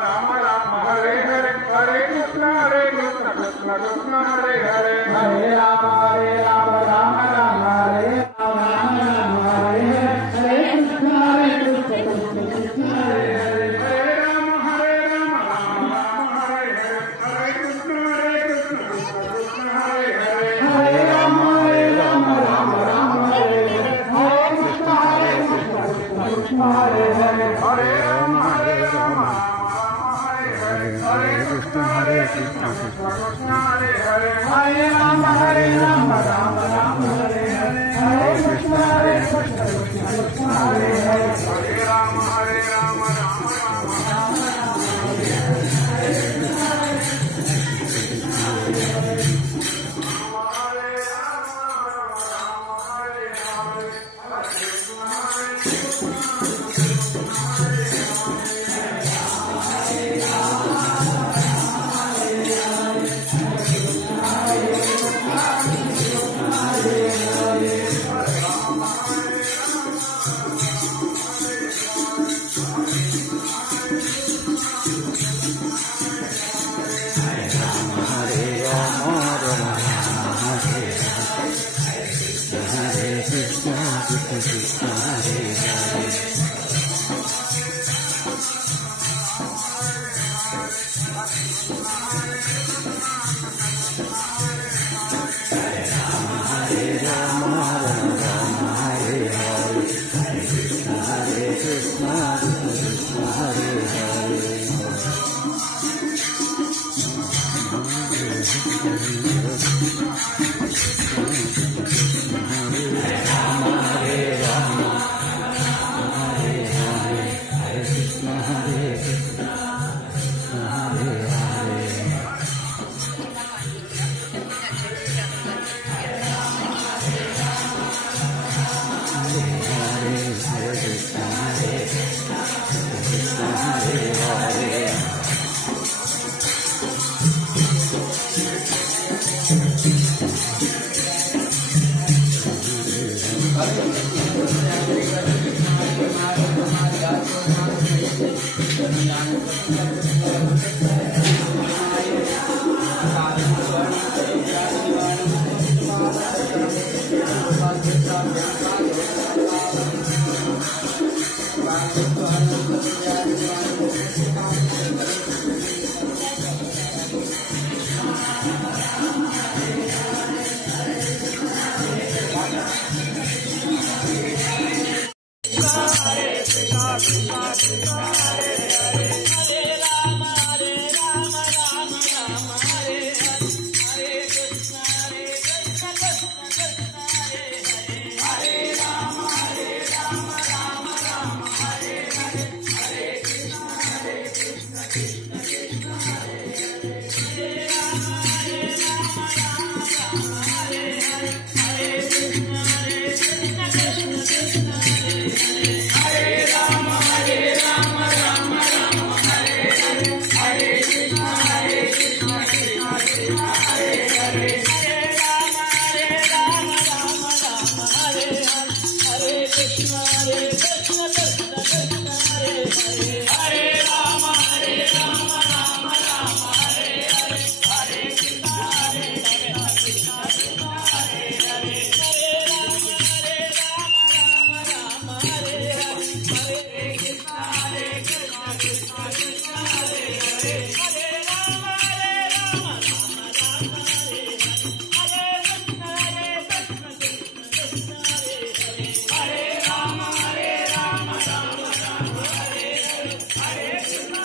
Ram Ram Hare Hare Hare Krishna Krishna Krishna Hare Hare Hare Ram Ram Ram Hare Ram Ram Hare Hare Hare Krishna Krishna Krishna Hare Hare Hare Ram Ram Hare Hare Hare Krishna Krishna Krishna Hare Hare Hare Ram Ram Ram Hare Hare Hare Krishna Krishna Hare Hare Hare Ram Hare Krishna Hare Krishna Krishna Hare Hare Hare Ram Ram Ram Hare Hare Hare Krishna Krishna Krishna Hare Hare Hare Ram Ram Ram Hare Hare